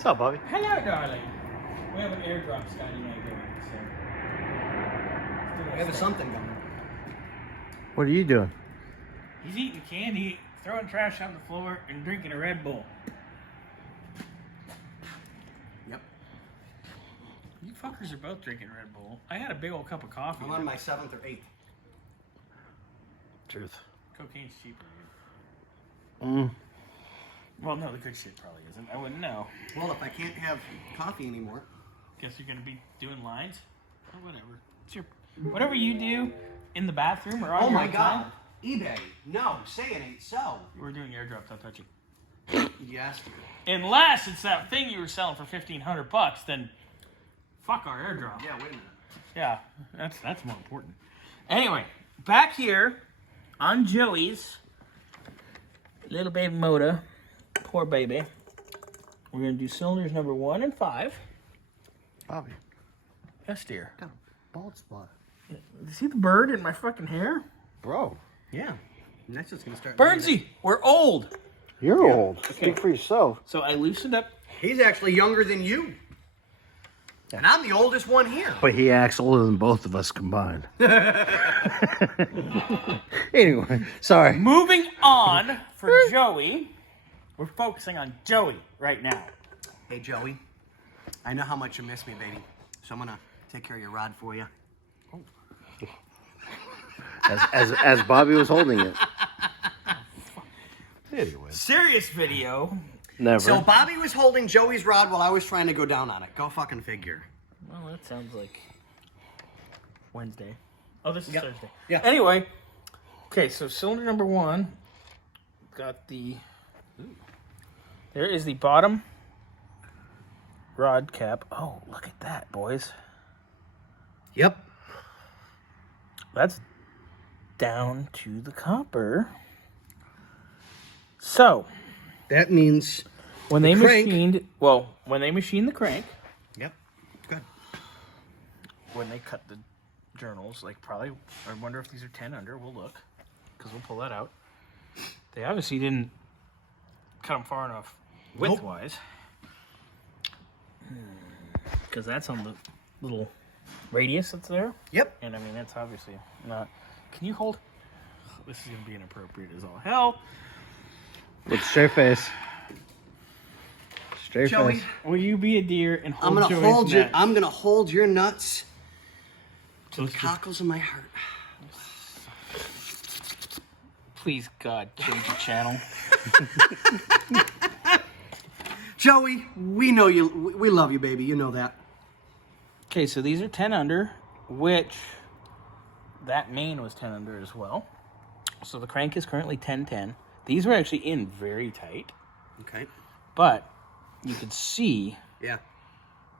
What's up, Bobby? Hello, darling. We have an airdrop Scotty and I doing, so. We have something going. What are you doing? He's eating candy, throwing trash on the floor, and drinking a Red Bull. Yep. You fuckers are both drinking Red Bull. I had a big old cup of coffee. I'm on my 7th or 8th. Truth. Cocaine's cheaper, dude. Mm. Well, no, the good shit probably isn't. I wouldn't know. Well, if I can't have coffee anymore. Guess you're gonna be doing lines? Or whatever. It's your... Whatever you do in the bathroom or on Oh your my own God. time. eBay. No, say it ain't so. We're doing airdrop, don't touch it. Yes. Unless it's that thing you were selling for $1,500, then fuck our airdrop. Yeah, wait a minute. Yeah, that's more important. Anyway, back here on Joey's little baby motor, poor baby. We're gonna do cylinders number 1 and 5. Bobby. Yes, dear. Got a bald spot. You see the bird in my fucking hair? Bro. Yeah. Next it's going to start. Bernsey, we're old. You're Yeah. old. Speak for yourself. So I loosened up. He's actually younger than you. And I'm the oldest one here. But he acts older than both of us combined. Anyway, sorry. Moving on for Joey. We're focusing on Joey right now. Hey, Joey. I know how much you miss me, baby. So I'm going to take care of your rod for you. As Bobby was holding it. Anyway. Serious video. Never. So Bobby was holding Joey's rod while I was trying to go down on it. Go fucking figure. Well, that sounds like Wednesday. Oh, this is Yep. Thursday. Yeah. Anyway, okay, so cylinder number 1 got the. There is the bottom rod cap. Oh, look at that, boys. Yep. That's down to the copper. So, That means. when they crank. when they machined the crank, Yep. Good. when they cut the journals, like probably, I wonder if these are 10 under. We'll look, because we'll pull that out. They obviously didn't cut them far enough width-wise, because that's on the little radius that's there. Yep. And I mean, that's obviously not. Can you hold? This is gonna be inappropriate as all hell. With straight face. Straight Joey. face. Will you be a deer and hold I'm gonna Joey's hold you. nuts? I'm gonna hold your nuts to the Let's just- cockles of my heart. Please, God, change the channel. Joey, we know you. We love you, baby. You know that. Okay, so these are 10 under, which that main was 10 under as well. So the crank is currently 10-10. These were actually in very tight, Okay. but you could see Yeah.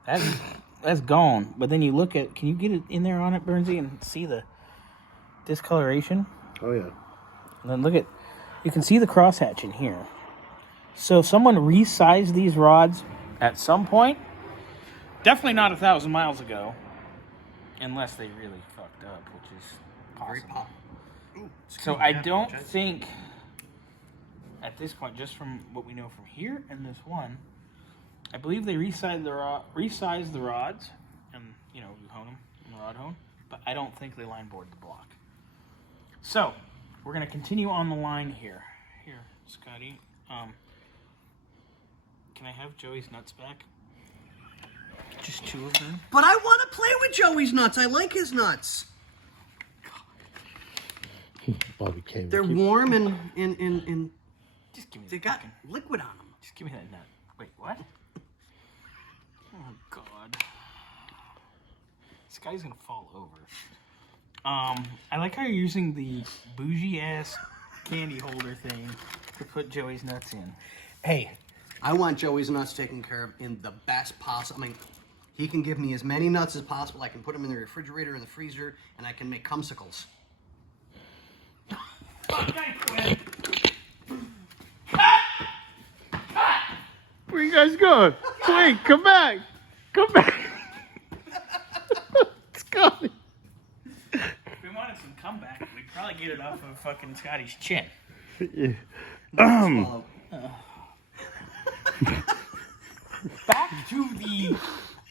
that's gone. But then you look at, can you get it in there on it, Bernsey, and see the discoloration? Oh, yeah. And then look at, you can see the crosshatch in here. So if someone resized these rods at some point, definitely not 1,000 miles ago, unless they really fucked up, which is Very possible. pop. Ooh, So I don't think, at this point, just from what we know from here and this one, I believe they resized the rods, and you hone them in the rod hone, but I don't think they line board the block. So we're gonna continue on the line here. Here, Scotty. Can I have Joey's nuts back? Just 2 of them. But I want to play with Joey's nuts. I like his nuts. Bobby came. They're warm and Just give me. they the got fucking- liquid on them. Just give me that nut. Wait, what? Oh God. This guy's gonna fall over. I like how you're using the bougie ass candy holder thing to put Joey's nuts in. Hey, I want Joey's nuts taken care of in the best possible. I mean, he can give me as many nuts as possible. I can put them in the refrigerator, in the freezer, and I can make cumsicles. Where you guys going? Wait, come back. Come back. Scotty. If we wanted some comeback, we'd probably get it off of fucking Scotty's chin. Yeah. Swallow. Back to the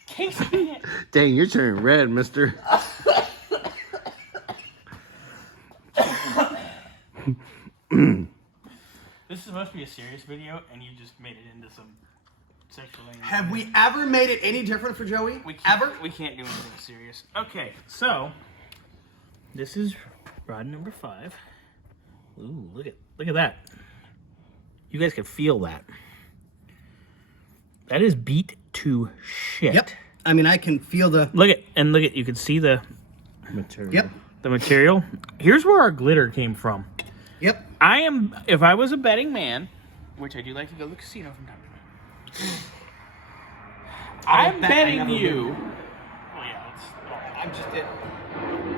case pan. Dang, you're turning red, mister. This is supposed to be a serious video, and you just made it into some sexual. Have we ever made it any different for Joey? We can't, Ever? We can't do anything serious. Okay, so this is rod number 5. Ooh, look at that. You guys can feel that. That is beat to shit. Yep. I mean, I can feel the... Look at, you can see the Material. Yep. the material. Here's where our glitter came from. Yep. If I was a betting man, which I do like to go to the casino from time to time, I'm betting you. Oh yeah, I'm just it.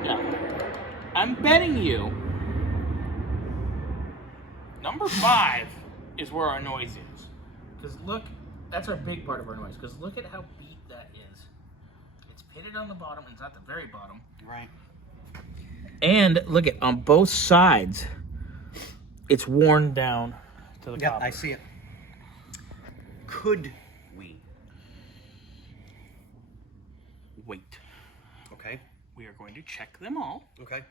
yeah. I'm betting you. Number 5 is where our noise is. Because look, that's our big part of our noise. Because look at how beat that is. It's pitted on the bottom, and it's at the very bottom. Right. And look at on both sides, it's worn down to the Yep, copper. I see it. Could we? Wait. Okay. We are going to check them all. Okay.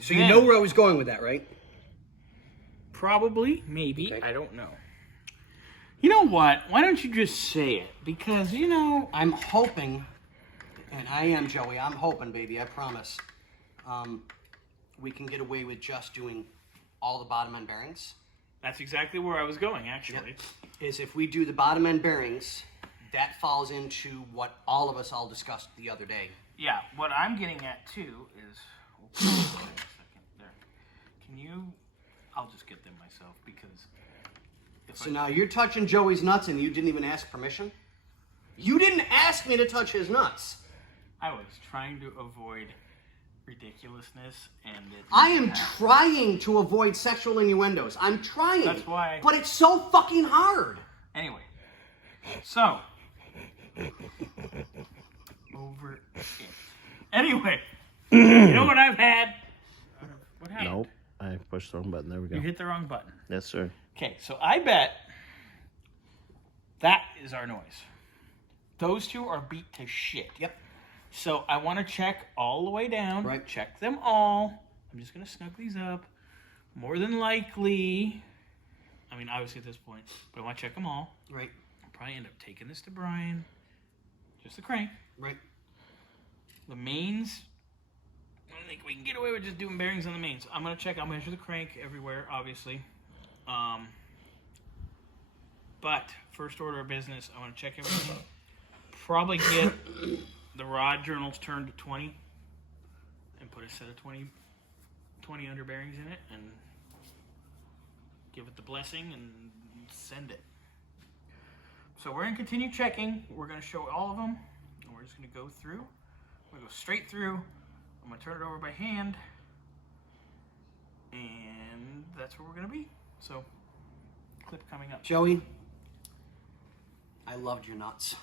So you know where I was going with that, right? Probably, maybe. Okay. I don't know. You know what? Why don't you just say it? Because, I'm hoping, and I am, Joey, I'm hoping, baby, I promise, we can get away with just doing all the bottom end bearings. that's exactly where I was going, actually. Is if we do the bottom end bearings, that falls into what all of us all discussed the other day. Yeah, what I'm getting at, too, is... Oh, wait a second. There. Can you... I'll just get them myself, because... So now you're touching Joey's nuts and you didn't even ask permission? You didn't ask me to touch his nuts. I was trying to avoid ridiculousness, and it... I am trying to avoid sexual innuendos. I'm trying. That's why... But it's so fucking hard. Anyway. So... Over it. Anyway. You know what I've had? What happened? Nope. I pushed the wrong button. There we go. You hit the wrong button. Yes, sir. Okay, so I bet that is our noise. Those two are beat to shit. Yep. So I want to check all the way down. Right. Check them all. I'm just going to snug these up. More than likely, I mean, obviously at this point, but I want to check them all. Right. I'll probably end up taking this to Brian. Just the crank. Right. The mains, I think we can get away with just doing bearings on the mains. I'm going to check. I'll measure the crank everywhere, obviously. But first order of business, I want to check everything. Probably get the rod journals turned to 20 and put a set of 20 under bearings in it and give it the blessing and send it. So we're going to continue checking. We're going to show all of them, and we're just going to go through. We're going to go straight through. I'm going to turn it over by hand, and that's where we're going to be. So, clip coming up. Joey, I loved your nuts.